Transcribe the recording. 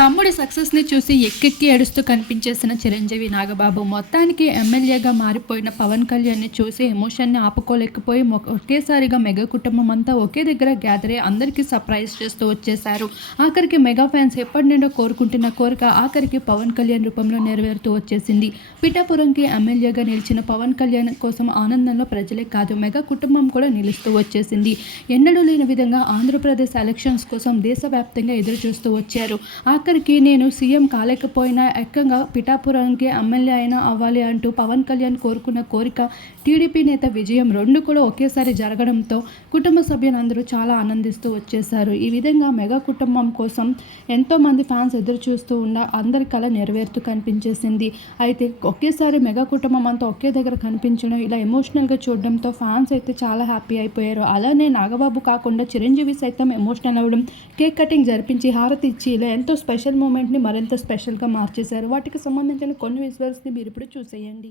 తమ్ముడి సక్సెస్ని చూసి ఎక్కెక్కి ఏడుస్తూ కనిపించేసిన చిరంజీవి నాగబాబు మొత్తానికి ఎమ్మెల్యేగా మారిపోయిన పవన్ కళ్యాణ్ని చూసి ఎమోషన్ని ఆపుకోలేకపోయి ఒకేసారిగా మెగా కుటుంబం అంతా ఒకే దగ్గర గ్యాదర్ అయ్యి అందరికీ సర్ప్రైజ్ చేస్తూ వచ్చేశారు. ఆఖరికి మెగా ఫ్యాన్స్ ఎప్పటి నుండో కోరుకుంటున్న కోరిక ఆఖరికి పవన్ కళ్యాణ్ రూపంలో నెరవేరుతూ వచ్చేసింది. పిఠాపురంకి ఎమ్మెల్యేగా నిలిచిన పవన్ కళ్యాణ్ కోసం ఆనందంలో ప్రజలే కాదు మెగా కుటుంబం కూడా నిలుస్తూ వచ్చేసింది. ఎన్నడూ లేని విధంగా ఆంధ్రప్రదేశ్ ఎలక్షన్స్ కోసం దేశవ్యాప్తంగా ఎదురు చూస్తూ వచ్చారు ఆఖరికి నేను సీఎం కాలేకపోయినా ఏకంగా పిఠాపురానికి ఎమ్మెల్యే అయినా అవ్వాలి అంటూ పవన్ కళ్యాణ్ కోరుకున్న కోరిక టీడీపీ నేత విజయం రెండు కూడా ఒకేసారి జరగడంతో కుటుంబ సభ్యులందరూ చాలా ఆనందిస్తూ వచ్చేశారు. ఈ విధంగా మెగా కుటుంబం కోసం ఎంతోమంది ఫ్యాన్స్ ఎదురు చూస్తూ ఉండ అందరి కళ నెరవేరుతూ కనిపించేసింది. అయితే ఒకేసారి మెగా కుటుంబం అంతా ఒకే దగ్గర కనిపించడం ఇలా ఎమోషనల్గా చూడడంతో ఫ్యాన్స్ అయితే చాలా హ్యాపీ అయిపోయారు. అలానే నాగబాబు కాకుండా చిరంజీవి సైతం ఎమోషనల్ అవ్వడం కేక్ కటింగ్ జరిపించి హారతి ఇచ్చి ఇలా ఎంతో స్పెషల్ స్పెషల్ మూమెంట్ని మరింత స్పెషల్గా మార్చేశారు. వాటికి సంబంధించిన కొన్ని విజువల్స్ని మీరు ఇప్పుడు చూసేయండి.